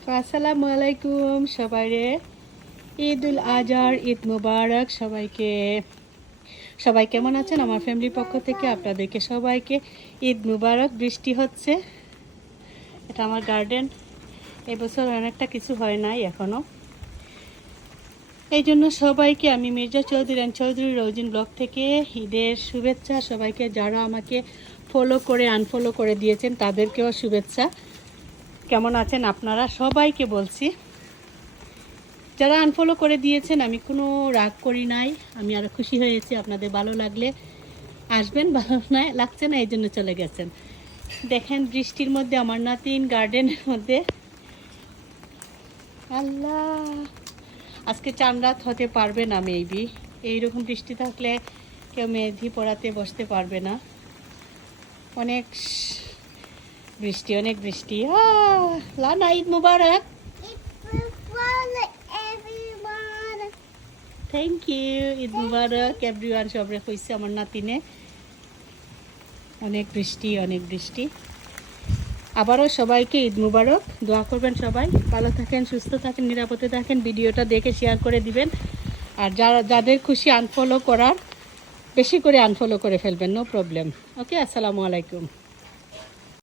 আসসালামু আলাইকুম সবাইরে। ঈদ উল আজহার, ঈদ মুবারক সবাইকে। সবাই কেমন আছেন? আমার ফ্যামিলির পক্ষ থেকে আপনাদেরকে সবাইকে ঈদ মুবারক। বৃষ্টি হচ্ছে। এটা আমার গার্ডেন এবছর অনেকটা কিছু হয় নাই এখনও এই জন্য সবাইকে আমি মির্জা চৌধুরী অ্যান্ড চৌধুরী রৌজিন ব্লগ থেকে ঈদের শুভেচ্ছা সবাইকে যারা আমাকে ফলো করে আনফলো করে দিয়েছেন তাদেরকেও শুভেচ্ছা। কেমন আছেন আপনারা? সবাইকে বলছি, যারা আনফলো করে দিয়েছেন, আমি কোনো রাগ করি নাই। আমি আরও খুশি হয়েছি, আপনাদের ভালো লাগলে আসবেন, ভালো না লাগছে না, এই জন্য চলে গেছেন। দেখেন, বৃষ্টির মধ্যে, আমার নাতিন গার্ডেনের মধ্যে। আল্লাহ! আজকে চান রাত হতে পারবে না মেবি এইরকম বৃষ্টি থাকলে কেউ মেহেদি পড়াতে বসতে পারবে না। অনেক বৃষ্টি, অনেক বৃষ্টি। Lana Eid Mubarak. Thank you Eid Mubarak everyone সবরে কইছে আমার নাতিনে। অনেক বৃষ্টি অনেক বৃষ্টি। আবারও সবাইকে ঈদ মুবারক। দোয়া করবেন সবাই। ভালো থাকেন, সুস্থ থাকেন, নিরাপদে থাকেন। ভিডিওটা দেখে শেয়ার করে দিবেন। আর যারা, যাদের খুশি আনফলো করার, বেশি করে আনফলো করে ফেলবেন নো প্রবলেম ওকে আসসালামু আলাইকুম।